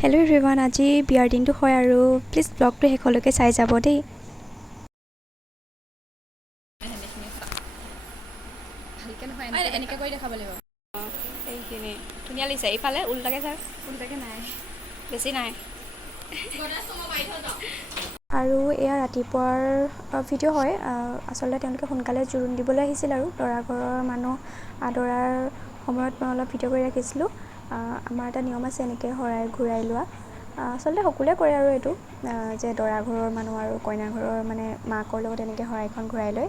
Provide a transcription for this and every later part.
Hello' everyone, আজি বিয়াৰ দিনটো হয় আৰু প্লিজ ব্লগটো শেষলৈকে চাই যাব দেই। এনেকৈ কৰি দেখাব লাগিব। এইখিনি ধুনীয়া লাগিছে। ইফালে উল্টাকৈ চাওক, উল্টাকৈ নাই, বেছি নাই। আৰু এয়া ৰাতিপুৱাৰ ভিডিঅ' হয়। আচলতে তেওঁলোকে সোনকালে জোৰোণ দিবলৈ আহিছিল আৰু দৰা ঘৰৰ মানুহ আদৰাৰ সময়ত মই অলপ ভিডিঅ' কৰি ৰাখিছিলোঁ। আমাৰ এটা নিয়ম আছে এনেকৈ শৰাই ঘূৰাই লোৱা। আচলতে সকলোৱে কৰে আৰু এইটো যে দৰা ঘৰৰ মানুহ আৰু কইনা ঘৰৰ মানে মাকৰ লগত এনেকৈ শৰাইখন ঘূৰাই লয়।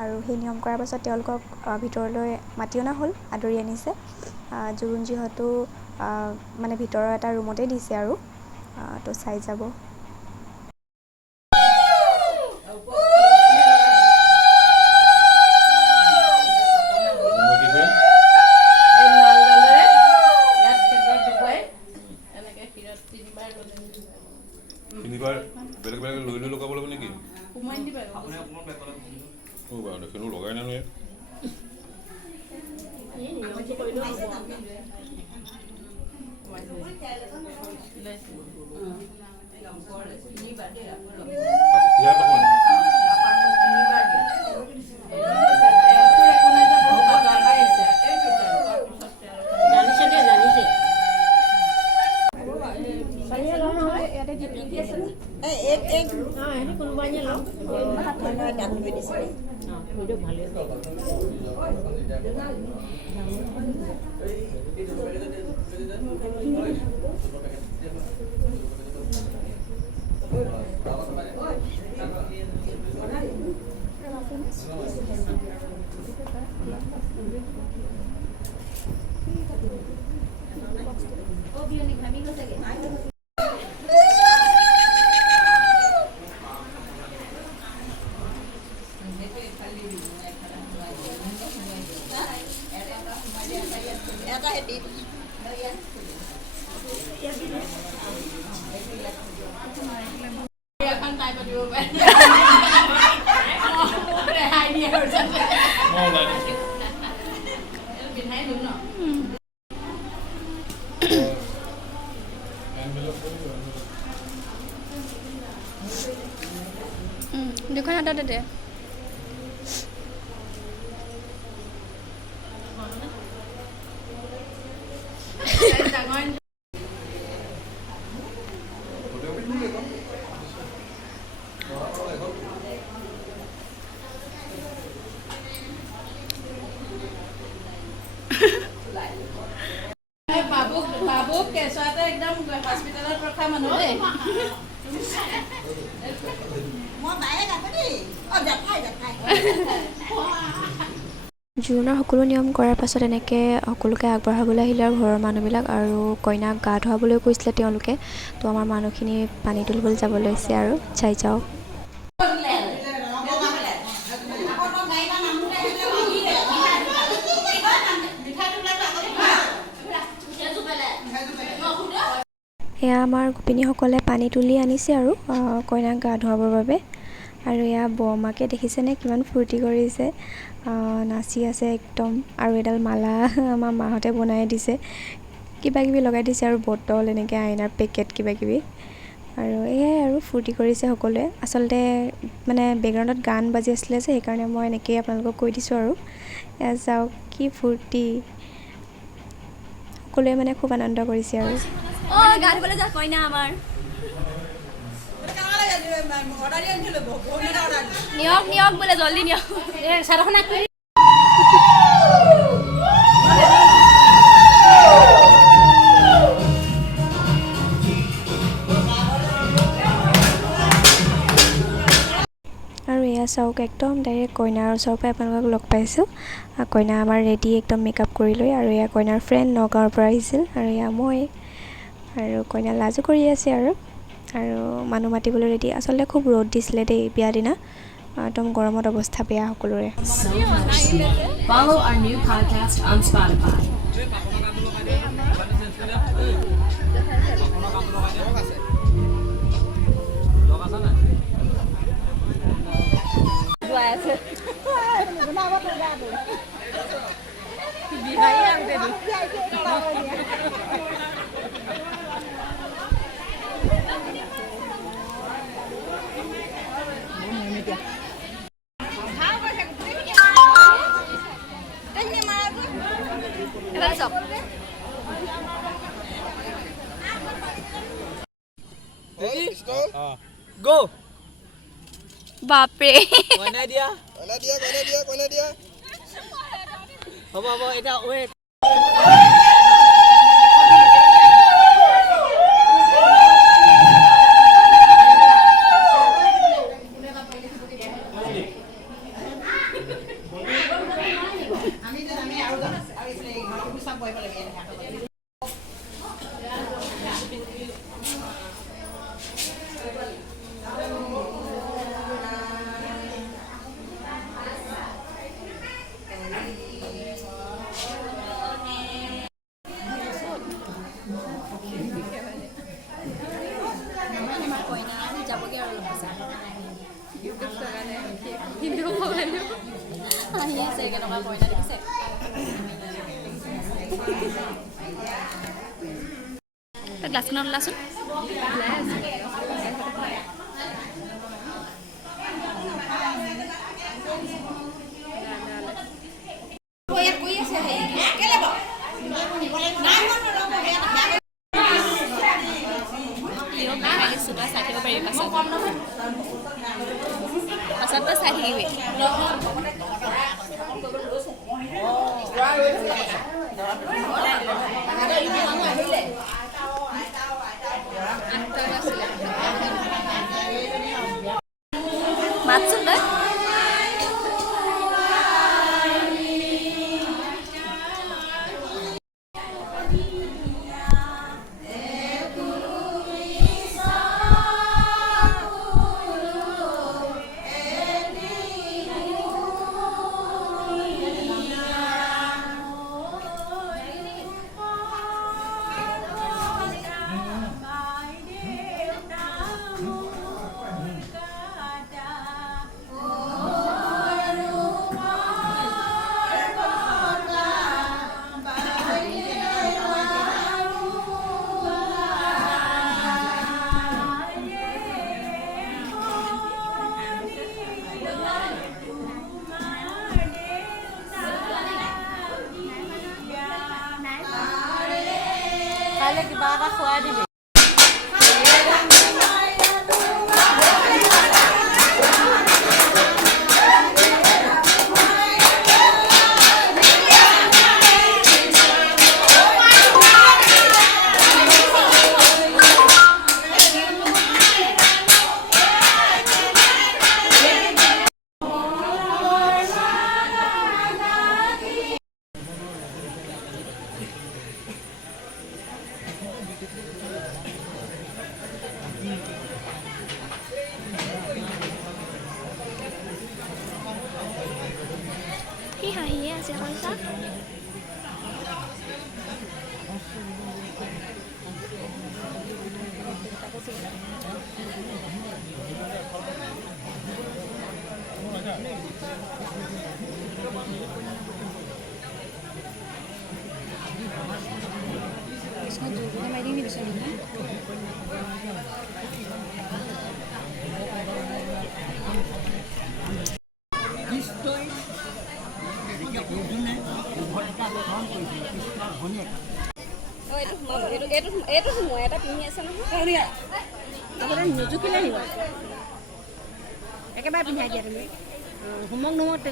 আৰু সেই নিয়ম কৰাৰ পাছত তেওঁলোকক ভিতৰলৈ মাতি অনা হ'ল, আদৰি আনিছে। জোৰোণ যিহেতু মানে ভিতৰৰ এটা ৰুমতেই দিছে আৰু তো চাই যাব। তিনিবাৰ বেলেগ বেলেগ লৈ লৈ লগাব লাগিব নেকি? দেখোন লগাই নাই নহয়। দুখন হাততে দে। বাবু কেঁচুৱাতে একদম হস্পিটেলত ৰখা মানুহ দেই। জোৰোণৰ সকলো নিয়ম কৰাৰ পাছত এনেকৈ সকলোকে আগবঢ়াবলৈ আহিলে আৰু ঘৰৰ মানুহবিলাক, আৰু কইনাক গা ধুৱাবলৈ কৈছিলে তেওঁলোকে। তো আমাৰ মানুহখিনি পানী তুলিবলৈ যাব লৈছে আৰু চাই যাওক। এয়া আমাৰ গোপিনীসকলে পানী তুলি আনিছে আৰু কইনাক গা ধুৱাবৰ বাবে। আৰু এয়া বৰমাকে দেখিছেনে কিমান ফূৰ্তি কৰিছে, নাচি আছে একদম। আৰু এডাল মালা আমাৰ মাহঁতে বনাই দিছে, কিবাকিবি লগাই দিছে আৰু বটল এনেকৈ আইনাৰ পেকেট কিবাকিবি। আৰু এয়াই আৰু ফূৰ্তি কৰিছে সকলোৱে। আচলতে মানে বেকগ্ৰাউণ্ডত গান বাজি আছিলে যে, সেইকাৰণে মই এনেকৈয়ে আপোনালোকক কৈ দিছোঁ আৰু। এয়া চাওক কি ফূৰ্তি, সকলোৱে মানে খুব আনন্দ কৰিছে আৰু। গা ধুবলৈ যা কইনা আমাৰ। নিয়ক নিয়ক বোলে, জলদি নিয়ক। আৰু এয়া চাওক একদম ডাইৰেক্ট কইনাৰ ওচৰৰ পৰাই আপোনালোকক লগ পাইছোঁ। কইনা আমাৰ ৰেডি একদম মেকআপ কৰি লৈ। আৰু এয়া কইনাৰ ফ্ৰেণ্ড নগাঁৱৰ পৰা আহিছিল, আৰু এয়া মই। আৰু কইনা লাজো কৰি আছে আৰু মানুহ মাতিবলৈ ৰেডি। আচলতে খুব ৰ'দ দিছিলে দেই বিয়া দিনা, একদম গৰমত অৱস্থা বেয়া সকলোৰে। Follow our new podcast on Spotify. Go! বাপৰে কইনা দিয়া হ'ব এতিয়া ৱেট গ্লাছখনত ওলাচোন মাতচোন তই কিবা এটা খুৱাই দিবি কি হাঁহিয়ে আছে কৈছা এইটো মই এটা পিন্ধি আছে নহয় আপোনাৰ নুজুকিলে নিব একেবাৰে পিন্ধাই দিয়া তুমি হোমক নোমত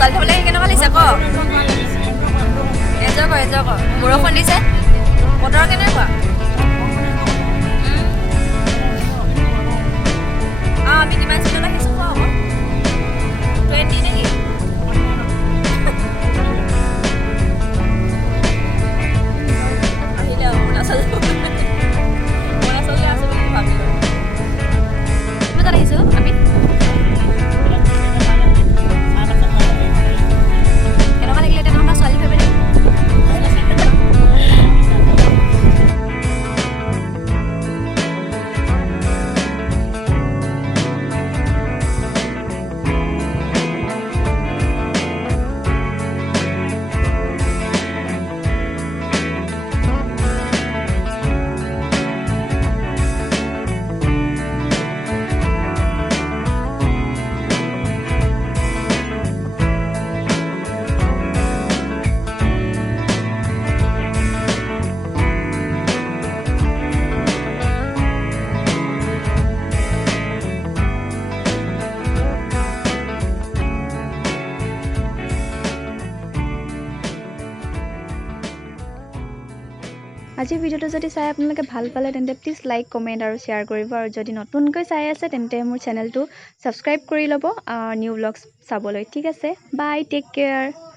ছোৱালী থ'বলৈ কেনেকুৱা লাগিছে ক এনজয় কৰ বৰষুণ দিছে বতৰ কেনেকুৱা আমি কিমান স্পীডত আহিছোঁ কোৱা হ'ব 20 নেকি আহিলে অৰুণাচল অৰুণাচললৈ আছোঁ বুলি ভাবিলোঁ কিমান আহিছোঁ আমি কেনেকুৱা লাগিলে এতিয়া তহঁতৰ ছোৱালী ফেমিলি আজিৰ ভিডিঅ'টো যদি চাই আপোনালোকে ভাল পালে তেন্তে প্লিজ লাইক কমেণ্ট আৰু শ্বেয়াৰ কৰিব আৰু যদি নতুনকৈ চাই আছে তেন্তে মোৰ চেনেলটো ছাবস্ক্ৰাইব কৰি ল'ব নিউ ব্লগছ চাবলৈ ঠিক আছে বাই টেক কেয়াৰ